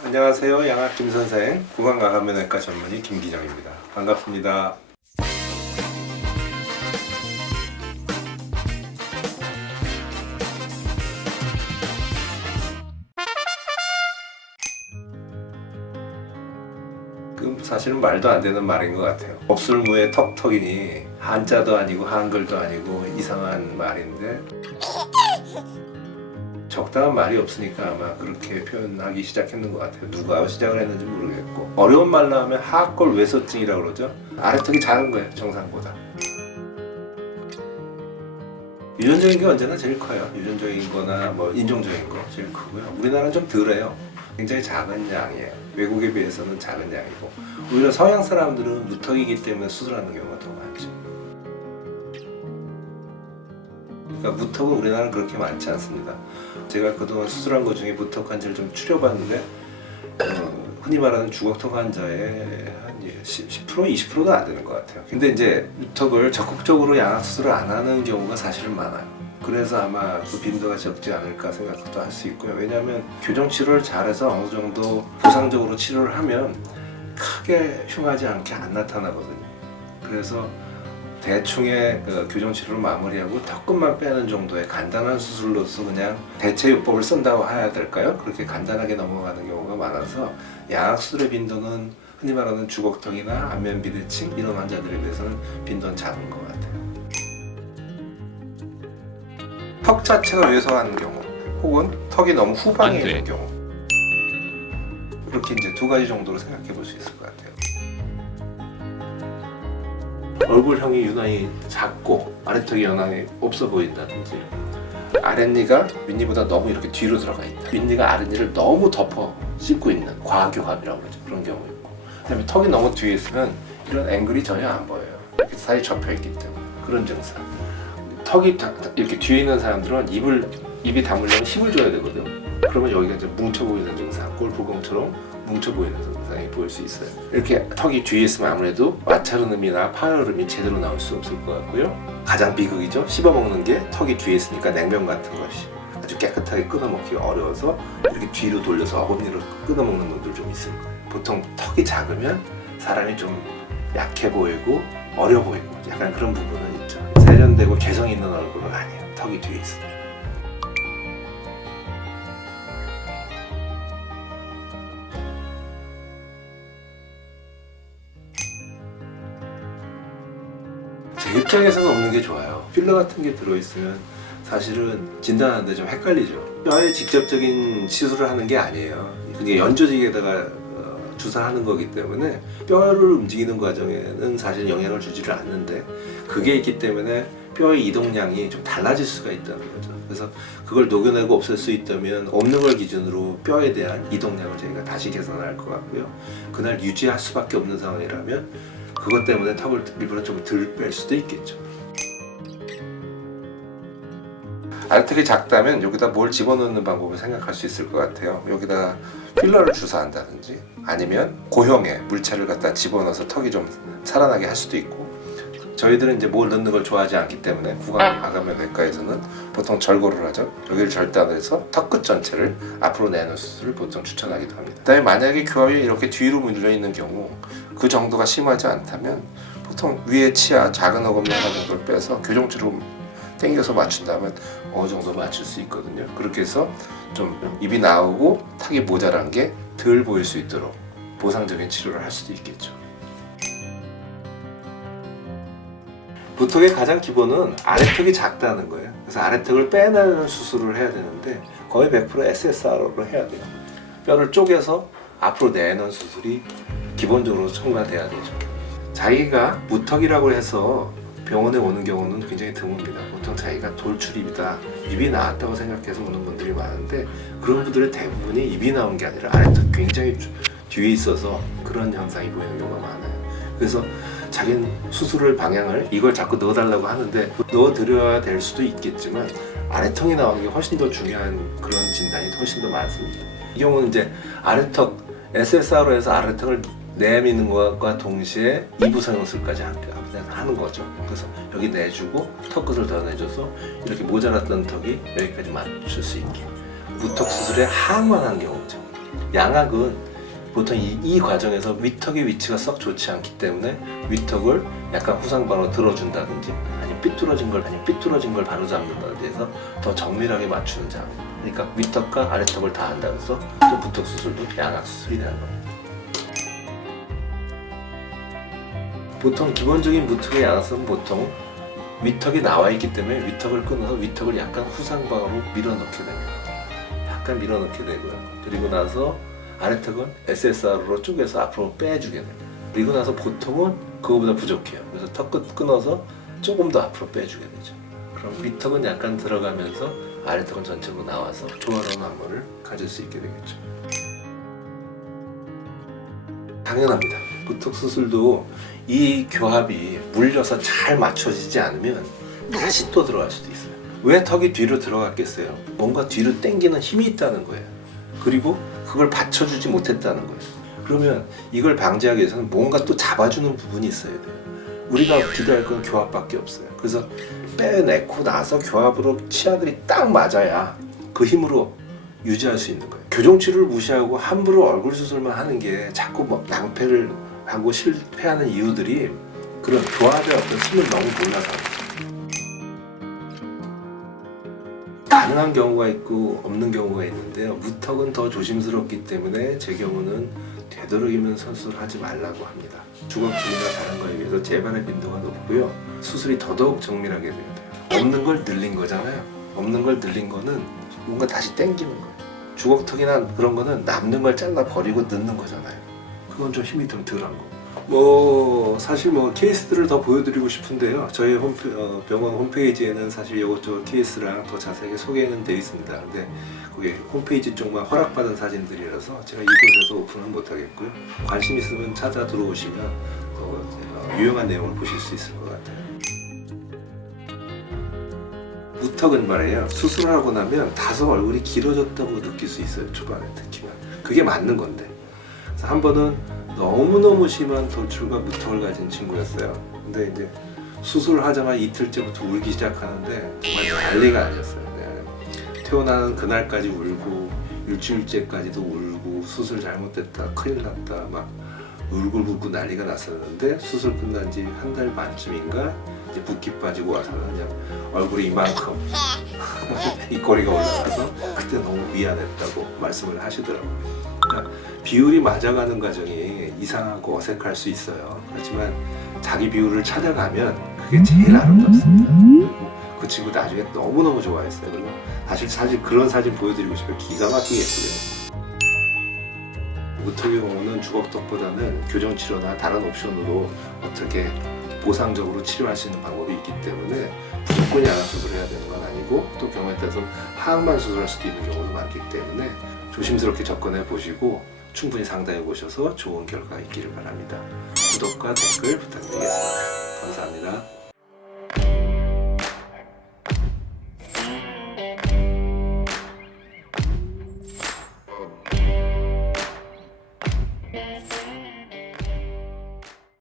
안녕하세요. 양악 김선생 구강가감면외과 전문의 김기정입니다. 반갑습니다. 사실은 말도 안 되는 말인 것 같아요. 없을무에 턱턱이니 한자도 아니고 한글도 아니고 이상한 말인데 적당한 말이 없으니까 아마 그렇게 표현하기 시작했는 것 같아요. 누가 시작을 했는지 모르겠고, 어려운 말로 하면 하악골 외소증이라고 그러죠. 아래턱이 작은 거예요, 정상보다. 유전적인 게 언제나 제일 커요. 유전적인 거나 뭐 인종적인 거 제일 크고요. 우리나라는 좀 덜해요. 굉장히 작은 양이에요. 외국에 비해서는 작은 양이고, 오히려 서양 사람들은 무턱이기 때문에 수술하는 경우가 더 많죠. 그러니까 무턱은 우리나라는 그렇게 많지 않습니다. 제가 그동안 수술한 것 중에 무턱 환자를 좀 추려봤는데 흔히 말하는 주걱턱 환자의 한 10%, 20%도 안 되는 것 같아요. 근데 이제 무턱을 적극적으로 양악 수술을 안 하는 경우가 사실은 많아요. 그래서 아마 그 빈도가 적지 않을까 생각도 할 수 있고요. 왜냐하면 교정 치료를 잘해서 어느 정도 보상적으로 치료를 하면 크게 흉하지 않게 안 나타나거든요. 그래서 대충의 그 교정 치료를 마무리하고 턱끝만 빼는 정도의 간단한 수술로서 그냥 대체 요법을 쓴다고 해야 될까요? 그렇게 간단하게 넘어가는 경우가 많아서 양악 수술의 빈도는 흔히 말하는 주걱턱이나 안면 비대칭 이런 환자들에 비해서는 빈도는 작은 것 같아요. 턱 자체가 왜소한 경우, 혹은 턱이 너무 후방에 있는 경우, 이렇게 이제 두 가지 정도로 생각해 볼 수 있을 것 같아요. 얼굴형이 유난히 작고 아래턱이 연하게 없어 보인다든지, 아랫니가 윗니보다 너무 이렇게 뒤로 들어가 있다, 윗니가 아랫니를 너무 덮어 씹고 있는 과교합이라고 그러죠. 그런 경우 있고, 그다음에 턱이 너무 뒤에 있으면 이런 앵글이 전혀 안 보여요. 이렇게 살이 접혀 있기 때문에. 그런 증상. 턱이 이렇게 뒤에 있는 사람들은 입이 다물려면 힘을 줘야 되거든. 그러면 여기가 이제 뭉쳐 보이는 증상, 골프공처럼 뭉쳐 보이는 증상이 보일 수 있어요. 이렇게 턱이 뒤에 있으면 아무래도 와차르름이나 파열음이 제대로 나올 수 없을 것 같고요. 가장 비극이죠. 씹어먹는 게 턱이 뒤에 있으니까 냉면 같은 것이 아주 깨끗하게 끊어먹기가 어려워서 이렇게 뒤로 돌려서 어금니로 끊어먹는 분들 좀 있을 거예요. 보통 턱이 작으면 사람이 좀 약해 보이고 어려 보이고 약간 그런 부분은 있죠. 세련되고 개성 있는 얼굴은 아니에요. 턱이 뒤에 있으면. 제 입장에서는 없는 게 좋아요. 필러 같은 게 들어있으면 사실은 진단하는데 좀 헷갈리죠. 뼈에 직접적인 시술을 하는 게 아니에요. 그게 연조직에다가 주사하는 거기 때문에 뼈를 움직이는 과정에는 사실 영향을 주지를 않는데, 그게 있기 때문에 뼈의 이동량이 좀 달라질 수가 있다는 거죠. 그래서 그걸 녹여내고 없앨 수 있다면 없는 걸 기준으로 뼈에 대한 이동량을 저희가 다시 계산할 것 같고요. 그날 유지할 수밖에 없는 상황이라면 그것 때문에 턱을 일부러 좀 덜 뺄 수도 있겠죠. 아래턱이 작다면 여기다 뭘 집어넣는 방법을 생각할 수 있을 것 같아요. 여기다가 필러를 주사한다든지, 아니면 고형의 물체를 갖다 집어넣어서 턱이 좀 살아나게 할 수도 있고, 저희들은 이제 뭘 넣는 걸 좋아하지 않기 때문에 구강가감면외과에서는 보통 절골을 하죠. 여기를 절단해서 턱끝 전체를 앞으로 내는 수술을 보통 추천하기도 합니다. 그다음에 만약에 교합이 이렇게 뒤로 물려 있는 경우, 그 정도가 심하지 않다면 보통 위에 치아 작은 어금니 하나 정도를 빼서 교정치로 당겨서 맞춘다면 어느 정도 맞출 수 있거든요. 그렇게 해서 좀 입이 나오고 턱이 모자란 게 덜 보일 수 있도록 보상적인 치료를 할 수도 있겠죠. 무턱의 가장 기본은 아래턱이 작다는 거예요. 그래서 아래턱을 빼내는 수술을 해야 되는데 거의 100% SSR로 해야 돼요. 뼈를 쪼개서 앞으로 내는 수술이 기본적으로 첨가돼야 되죠. 자기가 무턱이라고 해서 병원에 오는 경우는 굉장히 드뭅니다. 보통 자기가 돌출입이다, 입이 나왔다고 생각해서 오는 분들이 많은데, 그런 분들의 대부분이 입이 나온 게 아니라 아래턱 굉장히 뒤에 있어서 그런 현상이 보이는 경우가 많아요. 그래서 자기는 수술을 방향을 이걸 자꾸 넣어달라고 하는데 넣어드려야 될 수도 있겠지만 아래턱이 나오는 게 훨씬 더 중요한 그런 진단이 훨씬 더 많습니다. 이 경우는 이제 아래턱 SSR로 해서 아래턱을 내미는 것과 동시에 이부성형술까지 하는 거죠. 그래서 여기 내주고 턱끝을 더 내줘서 이렇게 모자랐던 턱이 여기까지 맞출 수 있게, 무턱 수술에 항만한 경우죠. 양악은 보통 이 과정에서 위턱의 위치가 썩 좋지 않기 때문에 위턱을 약간 후상방으로 들어준다든지 아니면 삐뚤어진 걸 바로잡는다든지 해서 더 정밀하게 맞추는 작업. 그러니까 위턱과 아래턱을 다 한다면서 또 부턱 수술도 양악 수술이 되는 겁니다. 보통 기본적인 무턱의 양악은 보통 위턱이 나와 있기 때문에 위턱을 끊어서 위턱을 약간 후상방으로 밀어넣게 됩니다. 약간 밀어넣게 되고요. 그리고 나서 아래턱은 SSR로 쪼개서 앞으로 빼주게 됩니다. 그리고 나서 보통은 그거보다 부족해요. 그래서 턱 끝 끊어서 조금 더 앞으로 빼주게 되죠. 그럼 위턱은 약간 들어가면서 아래턱은 전체로 나와서 조화로운 왕모를 가질 수 있게 되겠죠. 당연합니다. 부턱 수술도 이 교합이 물려서 잘 맞춰지지 않으면 다시 또 들어갈 수도 있어요. 왜 턱이 뒤로 들어갔겠어요? 뭔가 뒤로 당기는 힘이 있다는 거예요. 그리고 그걸 받쳐주지 못했다는 거예요. 그러면 이걸 방지하기 위해서는 뭔가 또 잡아주는 부분이 있어야 돼요. 우리가 기대할 건 교합밖에 없어요. 그래서 빼내고 나서 교합으로 치아들이 딱 맞아야 그 힘으로 유지할 수 있는 거예요. 교정치료를 무시하고 함부로 얼굴 수술만 하는 게 자꾸 막 낭패를 하고 실패하는 이유들이 그런 교합의 어떤 힘을 너무 몰라서 가능한 경우가 있고 없는 경우가 있는데요. 무턱은 더 조심스럽기 때문에 제 경우는 되도록이면 수술하지 말라고 합니다. 주걱턱이나 다른 거에 비해서 재발의 빈도가 높고요. 수술이 더더욱 정밀하게 돼야 돼요. 없는 걸 늘린 거잖아요. 없는 걸 늘린 거는 뭔가 다시 당기는 거예요. 주걱턱이나 그런 거는 남는 걸 잘라 버리고 넣는 거잖아요. 그건 좀 힘이 좀 덜한 거. 사실 케이스들을 더 보여드리고 싶은데요. 저희 병원 홈페이지에는 사실 이것저것 케이스랑 더 자세하게 소개는 되어 있습니다. 근데 그게 홈페이지 쪽만 허락받은 사진들이라서 제가 이곳에서 오픈은 못하겠고요. 관심 있으면 찾아 들어오시면 더 유용한 내용을 보실 수 있을 것 같아요. 무턱은 말이에요. 수술하고 나면 다소 얼굴이 길어졌다고 느낄 수 있어요. 초반에 특히나. 그게 맞는 건데. 그래서 한 번은 너무너무 심한 돌출과 무턱을 가진 친구였어요. 근데 이제 수술하자마자 이틀째부터 울기 시작하는데 정말 난리가 아니었어요. 네. 태어나는 그날까지 울고 일주일째까지도 울고 수술 잘못됐다 큰일 났다 막 울고불고 난리가 났었는데 수술 끝난 지 한 달 반쯤인가 이제 붓기 빠지고 와서는 그냥 얼굴이 이만큼 입꼬리가 올라가서 그때 너무 미안했다고 말씀을 하시더라고요. 그러니까 비율이 맞아가는 과정이 이상하고 어색할 수 있어요. 그렇지만 자기 비율을 찾아가면 그게 제일 아름답습니다. 그리고 그 친구 나중에 너무너무 좋아했어요. 그리고 사실 그런 사진 보여드리고 싶어요. 기가 막히게 예쁘게. 무턱의 경우는 주걱턱보다는 교정치료나 다른 옵션으로 어떻게 보상적으로 치료할 수 있는 방법이 있기 때문에 무조건 양악 수술을 해야 되는 건 아니고 또 경우에 따라서 하악만 수술할 수도 있는 경우도 많기 때문에 조심스럽게 접근해 보시고 충분히 상담해 보셔서 좋은 결과 있기를 바랍니다. 구독과 댓글 부탁드리겠습니다. 감사합니다.